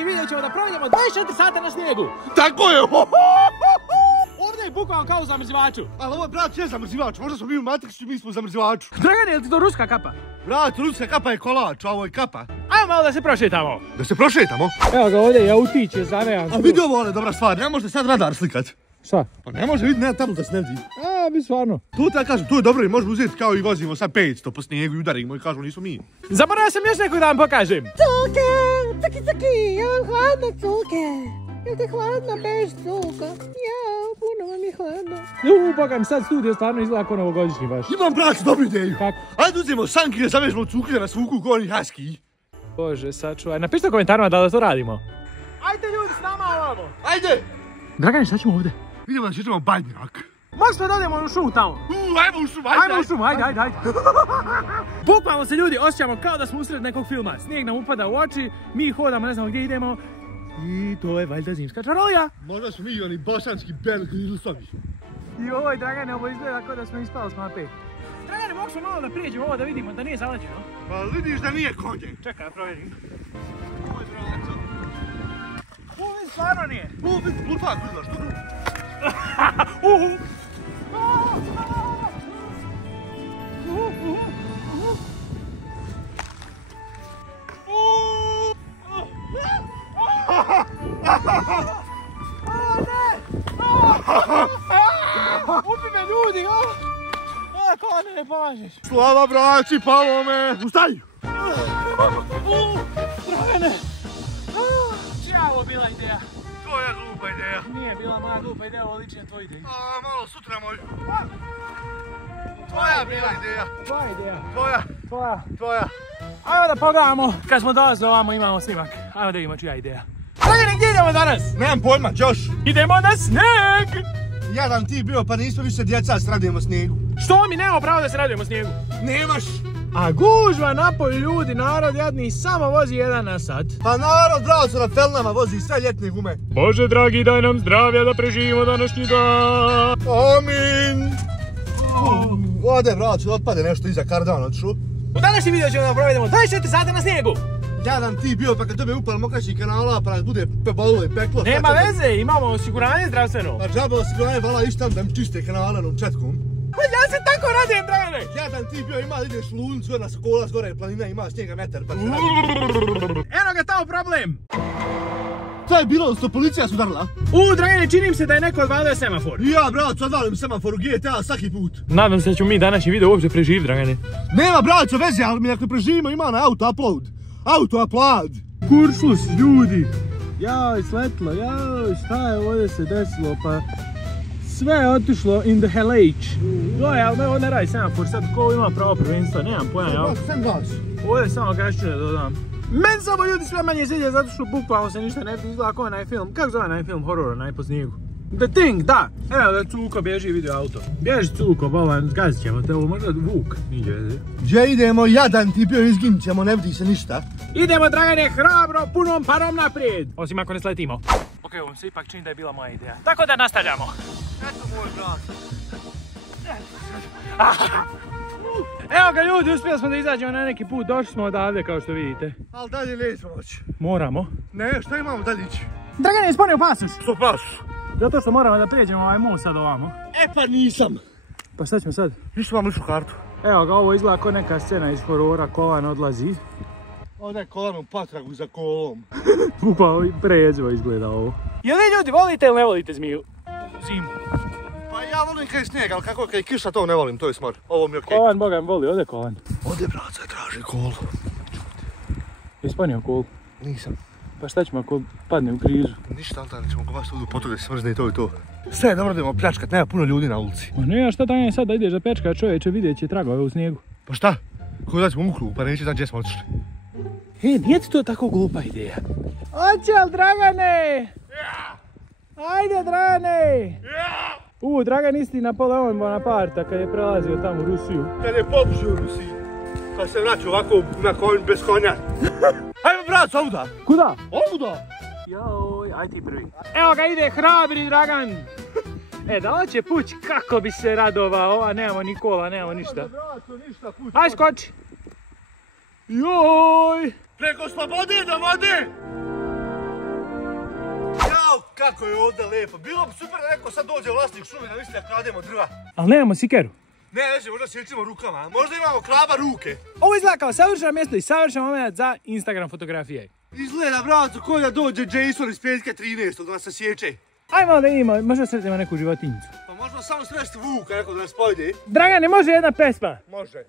današnji video ćemo da provedemo 24 sata na snijegu. Tako je! Ovdje je bukvalno kao u zamrzivaču. Ali ovo je, brat, je zamrzivač. Možda smo mi u Matrixu, mi smo u zamrzivaču. Dragane, je li ti to ruska kapa? Brat, ruska kapa je kolač, a ovo je kapa. Ajmo malo da se prošetamo. Da se prošetamo? Evo ga ovdje, autić je zavejan. A vidi ovo, ali dobra stvar, ne može sad radar slikat. Šta? Pa ne može vidjeti, nema tablet da se ne vidi. A, bi stvarno. Tu te kažem, tu je dobro i možemo uzeti kao i vozimo sad 500 po snijegu i udarimo i kažemo nisu mi. Zaboravio sam još nekog da vam pokažem. Cuke, caki, ja vam hladna cuke. Jel te hladna bez cuka? Ja, puno vam je hladno. Boga mi sad studio stvarno izgleda kao novogodišnji baš. Imam, brat, dobru ideju. Kako? Ajde uzmemo sanki da zavežemo cuke na svuku ko oni husky. Bože, sačuvaj. Napišite u komentarima da to radimo. Ajde ljudi s nama ovamo. Ajde! Dragane, šta ćemo ovdje? Vidimo da ćemo badnjak. Možemo da odemo u šumu tamo. Ajmo u šumu, ajde! Ajmo u šumu, ajde. Bukvalno se ljudi osjećamo kao da smo usred nekog filma. Snijeg nam upada u oči, mi hodamo, ne znamo gdje idemo. I to je valjda zimska čarolija. Možda smo mi oni bosanski Belik ili Sobi. Joj, Dragane, ovo izgleda kao da smo ispali s mape. Dragane, mogu smo malo da prijeđemo ovo da vidimo da nije zalećeno. Pa vidiš da nije konje. Čekaj, da provjerim. Ovo je prolazo. Ovo stvarno nije. Ovo vidi plutak, vidiš, što tu? Ubi me ljudi, ko ne pažeš. Slava braći, palo me. Ustaj! Dragane! Čija je ovo bila ideja? Tvoja glupa ideja. Nije bila moja glupa ideja, ovo liči na tvoju ideju. A, malo sutra moj. Tvoja bila ideja. Tvoja ideja. Tvoja. Ajmo da pogledamo. Kad smo dolazili ovamo imamo snimak. Ajmo da vidimo čija je ideja. Dragane, gdje idemo danas? Nemam pojma, Josh. Idemo na snijeg! Jadan ti bio, pa nismo više djeca sradujemo snijegu. Što mi nemamo pravo da se radujemo snijegu? Nemaš. A gužva napolju ljudi, narod jadni samo vozi 1 na sat. Pa narod, bravco na felnama vozi sve ljetne gume. Bože dragi, daj nam zdravlja da preživimo današnji dan. Amin. Ode, bravco, otpade nešto iza kardan odšu. U današnji video ćemo da provedemo 24 sata na snijegu. Jadan ti bio, pa kad tebe upali mokraći kanala, pa bude bolilo i peklo. Nema veze, imamo osiguranje zdravstveno. Pa džaba osiguranje vala ištam da mi čiste kanala onom četkom. Pa ja se tako radim, Dragane. Jadan ti bio, ima da ideš luncu, na Sokola, s gore planina, ima snijega metar, pa se radi. Eno ga tamo problem. To je bilo, što policija su udarila. Dragane, činim se da je neko odvalio semafor. Ja, brat, odvalim semafor u GTA svaki put. Nadam se da ćemo mi današnji video uopće preživiti, Dragane. Nema, braćo, veze, ali mi ako preživimo ima na auto upload. Auto upload. Kuršlus, ljudi. Jaj, sletlo, jaj, šta je ovdje se desilo, pa... Sve je otišlo in the hellage. Joj, ali ovo ne radi semafor, sad ko ima pravo prvenstva, nemam pojma, jel? Sam vas. Ovdje samo gašću da dodam. Men samo ljudi sve manje sviđa zato što bukvalno se ništa ne izgleda kao onaj film. Kako zove onaj film horora, onaj po snijegu? The Thing, da! Evo da Cuko bježi i video auto. Bježi Cuko, bolan, zgazit ćemo te, ovo možda Vuk, niđe veze. Gdje idemo, jadan ti bio, izginit ćemo, ne vidi se ništa. Idemo, Dragane, hrabro, punom parom naprijed! Osim ako ne sletimo. Ok, ovom se ipak čini da je bila moja ideja. Tako da nastavljamo. Eto moj brat. Evo ga ljudi, uspjeli smo da izađemo na neki put, došli smo odavde kao što vidite. Ali dalje nećemo moći. Moramo. Ne, šta imamo dalje ići? Dragane, ispunio pasoš! Što pasoš? Zato što moramo da prijeđemo ovaj most sad ovamo. E pa nisam. Pa šta ćemo sad? Ništa vam ličnu kartu. Evo ga, ovo izgleda kao neka scena iz horora, Kolan odlazi. Ovdje je Kolan u patragu za kolom. Bukvalno prejezivo izgleda ovo. Jel vi ljudi volite ili ne volite zmiju? Zimu. Pa ja volim kaj je snijeg, ali kako kaj kiša to ne volim, to je smor. Ovo mi je okej. Kolan, Boga mi voli, ode Kolan. Ode braca, traži kolu. Jesi ponio kolu? Nisam. Pa šta ćemo ako padne u križu? Ništa, ali ćemo ga vas ovdje potoga se smrzne i to i to. Sve je dobro da idemo pljačkat, nema puno ljudi na ulici. Ma ne, a šta Tanja sad da ideš da pečka čovječe, vidjet će tragove u snijegu. Pa šta? Ko da ćemo muklu, pa neće znam gdje smo otišli. Nije ti to tako glupa ideja? Oćel, Dragane! Ajde, Dragane! Dragan isti Napoleon Bonaparte kad je prelazio tamo u Rusiju. Kad je popušio u Rusiji. Kad se vraća ovako na konj, bez konja. Ajmo brat, ovuda! Kuda? Ovuda! Joj, aj ti prvi. Evo ga ide hrabri Dragan. Da li će puć kako bi se radovao, a nemamo ni kola, nemamo ništa. Aj skoči. Joj! Preko slobode do vode! kako je ovdje lijepo. Bilo bi super da neko sad dođe vlasnik šume da misli da krademo drva. Ali nemamo sikeru. Ne, možda sjećimo rukama, možda imamo kraba ruke. Ovo izgleda kao savršeno mjesto i savršen moment za Instagram fotografije. Izgleda, braco, ko da dođe Jason iz Petka 13. da nas se sjeće. Ajmo da vidimo, možda sretimo neku životinjicu. Pa možemo samo sresti vuka, neko da nas pojde. Dragane, može jedna pesma? Može.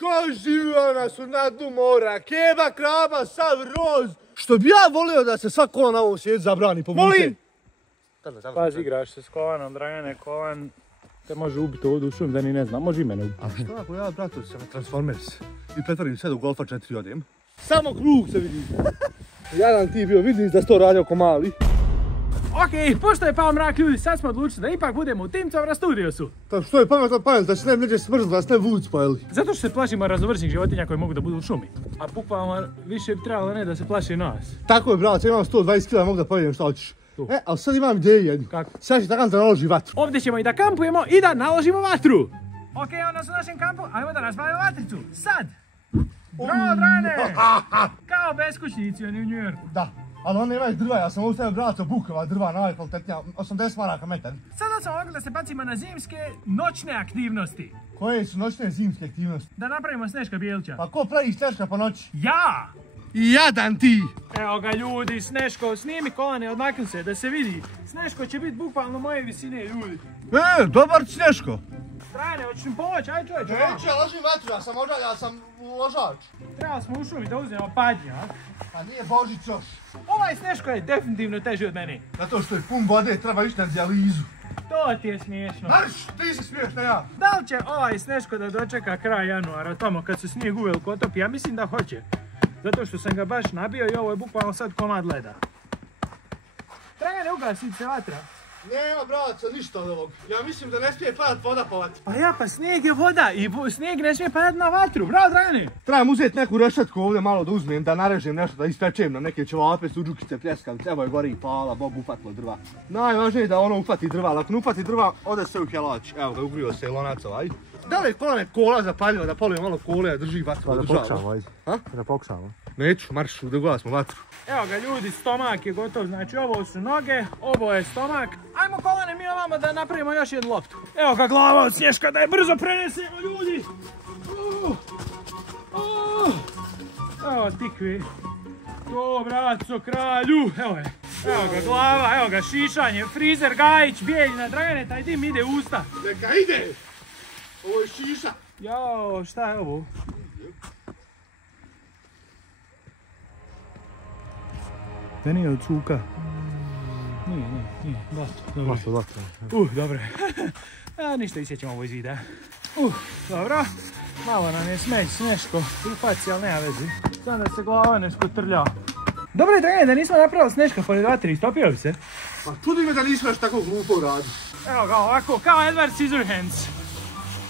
Ko živa nas u dnu mora, keba, kraba, sav roz. Što bi ja volio da se sva kola na ovom svijetu zabrani po Molim! Pazi, igraš se s Kovanom, Dragane, Kovan te može ubiti ovdje u šum da ni ne znam, može i mene ubiti. A što ako ja, bratu, se na Transformers i pretvorim sve do Golfa 4 odem? Samo krug se vidi. Jadan ti bio, vidiš da si to radio ko mali. Ok, pošto je pao mrak ljudi, sad smo odlučili da ipak budemo u Tim Cobra Studiosu. Pa što je pametno pamet, da se ne neđe smrzli, da se ne vuc pojeli. Zato što se plašimo raznovrsnih životinja koji mogu da budu u šumi. A bukvalno više bi trebalo ne da se plaši nas. Tako je, brate, imam 120 kg, mogu da pojedem što hoćeš. Ali sad imam ideju jednu. Kako? Sad će tako da naloži vatru. Ovdje ćemo i da kampujemo i da naložimo vatru. Ok, onda su u našem kampu, ajmo da razvalimo vatricu. Sad! Bravo, Drane! Kao beskućnici oni u New Yorku. Da, ali oni imaju drva, ja sam ovdje stavio, brato, bukova drva, najkvalitetnija, 80 maraka metar. Sada smo mogli da se bacimo na zimske noćne aktivnosti. Koje su noćne zimske aktivnosti? Da napravimo Sneška Bijelića. Pa ko pravi Sneška po noći? Ja! I jadan ti! Evo ga ljudi, Sneško, snimi kolane, odmakni se da se vidi. Sneško će biti bukvalno moje visine, ljudi. Dobar Sneško! Trajne, hoćeš mi pomoći, aj čovječe. Neću, ja ložim vatru, ja sam ložač. Trebali smo u šumi da uzmemo padnje, a? Pa nije Božić još. Ovaj Sneško je definitivno teži od mene. Zato što je pun vode, treba ići na dijalizu. To ti je smiješno. Marš, ti se smiješ na ja. Da li će ovaj Sneško da dočeka kraj januara, tamo kad se snijeg uveliko otopi? Ja mislim da hoće. Zato što sam ga baš nabio i ovo je bukvalno sad komad leda. Dragane, ugasi se vatra. Nema, braco, ništa od ovog. Ja mislim da ne smije padat voda po vatru. Pa ja, pa snijeg je voda i snijeg ne smije padat na vatru. Bravo, Dragane! Trebam uzeti neku rešetku ovdje malo da uzmem, da narežem nešto, da ispečem na neke ćevape, suđukice, pljeskavice. Evo je gori i hvala Bogu, ufatilo drva. Najvažnije je da ono ufati drva, ali ako ne ufati drva, ode se u helać. Evo ga, ugrio se lonac ovaj. Da li je kolane kola zapaljiva, da palimo malo kole, da drži vatru, da država? Ajde. Da pokušamo. Neću, marš, udegovali vatru. Evo ga ljudi, stomak je gotov, znači ovo su noge, ovo je stomak. Ajmo kolane mi ovamo da napravimo još jednu loptu. Evo ga glava od Snješka, da je brzo prenesemo ljudi. Evo tikvi. To braco kralju, evo je. Evo ga glava, evo ga šišanje, frizer, gajić, bijeljina, Dragane, taj dim ide u usta. Neka ide! Ovo je šiša. Jao, šta je ovo? Da nije od cuka. Nije, dobro. Dobro. A ništa, isjećemo ovo iz videa. Dobro. Malo nam je smeć Sneško u faci, ali nema vezi. Znam da se glava nešto trlja. Dobro je, Dragane, da nismo napravili Sneška pored vatri, istopio bi se. Pa čudi me da nismo još tako glupo radi. Evo ga ovako, kao Edward Scissorhands.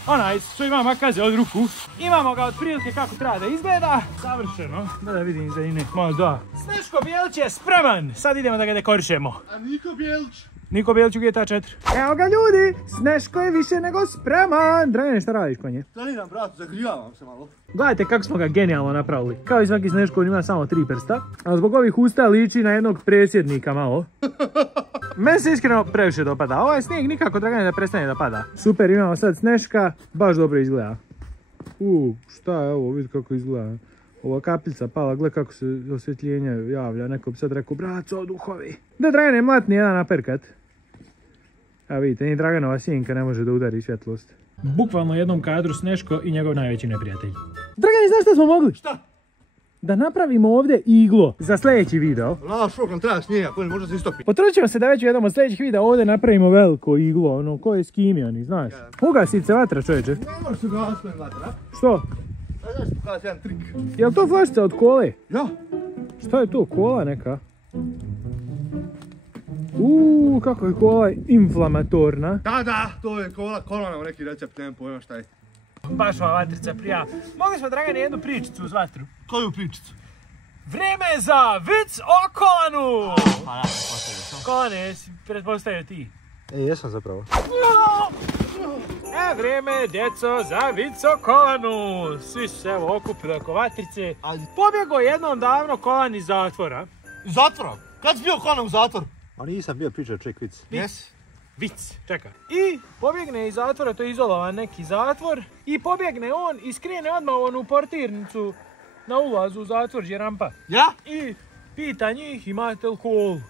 Onaj, što ima makaze od ruku. Imamo ga otprilike kako treba da izgleda. Savršeno. Da vidim za ine. Ma da. Sneško Bijelić je spreman. Sad idemo da ga dekorišemo. A Niko Bijelić? Niko Bijelić u GTA 4. Evo ga ljudi, Sneško je više nego spreman. Dragane, šta radiš konje? Planiram, bratu, zagrijavam se malo. Gledajte kako smo ga genijalno napravili. Kao i svaki Sneško, on ima samo 3 prsta. A zbog ovih usta liči na jednog predsjednika malo. Meni se iskreno previše dopada. Ovaj snijeg nikako, Dragane, da prestane da pada. Super, imamo sad Sneška. Baš dobro izgleda. Šta je ovo? Vidi kako izgleda. Ova kapljica pala, gled kako se osvjetljenje javlja. Neko bi sad rekao, braco, duhovi. Da, Dragane, mlatni jedan aperkat. Evo vidite, ni Draganova sjenka ne može da udari svjetlost. Bukvalno jednom kadru Sneško i njegov najveći neprijatelj. Dragane, znaš šta smo mogli? Šta? Da napravimo ovdje iglo za sljedeći video. Šok nam treba snijega, koji može se istopiti. Potrudit ćemo se da već u jednom od sljedećih videa ovdje napravimo veliko iglo, ono, ko je skimioni, znaš. Ugasit se vatra, čovječe. Ne možeš se ugasiti vatra. Što? Znaš ti pokazati jedan trik. Jel to flašica od kole? Ja. Šta je to, kola neka? Kako je kola inflamatorna. Da, to je kola nam neki recept, nemam pojma šta je. Baš ova vatrica prija. Mogli smo, Dragane, jednu pričicu uz vatru. Koju pričicu? Vrijeme je za vic o kolanu! Pa da, pretpostavio sam. Kolane, jesi pretpostavio ti? Jesam zapravo. Vrijeme je, djeco, za vic o kolanu. Svi su se evo okupili oko vatrice. Pobjegao jednom davno kolan iz zatvora. Iz zatvora? Kad si bio kolan u zatvoru? A nisam bio pričao ček vic. Jes? Vic, čeka. I pobjegne iz zatvora, to je izolovan neki zatvor, i pobjegne on i skrene odmah onu portirnicu na ulazu u zatvor gdje je rampa. Ja? I pita njih, imate li kolu?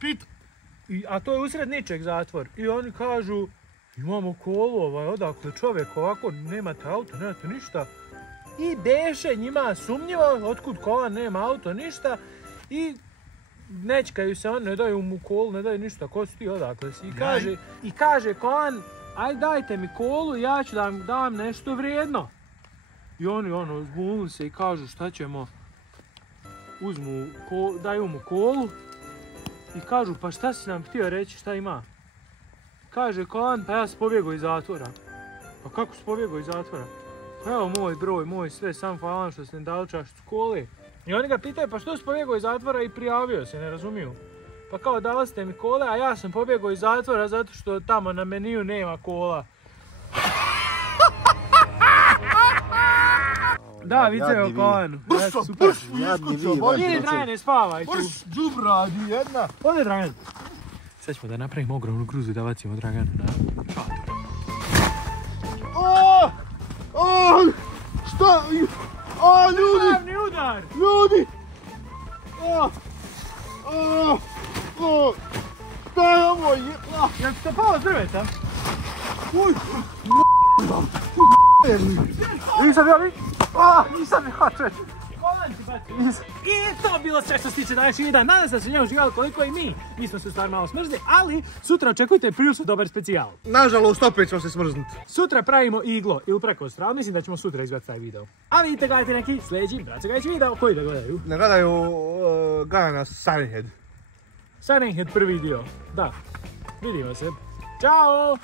Pita. A to je usred ničeg zatvor. I oni kažu, imamo kolu, odakle čovjek ovako, nemate auto, nemate ništa. I beše njima sumnjivo, otkud kola, nema auto, ništa. I nečkaju se, on ne daju mu kolu, ne daju ništa, ko si ti, odakle si. I kaže Kolan, aj dajte mi kolu, ja ću da vam dam nešto vrijedno. I oni zbunili se i kažu šta ćemo, daju mu kolu i kažu pa šta si nam htio reći, šta ima? Kaže Kolan, pa ja sam pobjegao iz zatvora. Pa kako si pobjegao iz zatvora? Pa evo moj broj, moj sve, sam hvala što ste mi dali čašicu kole. I oni ga pitaju, pa što si pobjegao iz zatvora i prijavio se, ne razumiju. Pa kao dali ste mi kole, a ja sam pobjegao iz zatvora zato što tamo na meniju nema kola. Da, vice o Kolanu. Super. Idi Dragane, spavaj tu. Brš, džubradi jedna. Ode Dragan. Sad ćemo da napravimo ogromnu gruzu i da bacimo Draganu na šator. Šta? Ljudi! Glavni udar! Ljudi! Šta je ovo? Jel ti to palo s drveta? Uj! Nisam ja čovječ. Kolan ti bacio. I to bilo sve što se tiče današnjeg videa. Nadam se da se njemu živjeli koliko i mi. Mi smo se stvar malo smrzli, ali sutra očekujte prilično dobar specijal. Nažalost, opet ćemo se smrznuti. Sutra pravimo iglo ili prekostra, ali mislim da ćemo sutra izgledati taj video. A vidite, gledajte neki sljedeći Bracogajić video. Koji da gledaju? Ne gledaju Gana Silent Head. Silent Head prvi dio. Da. Vidimo se. Ćao!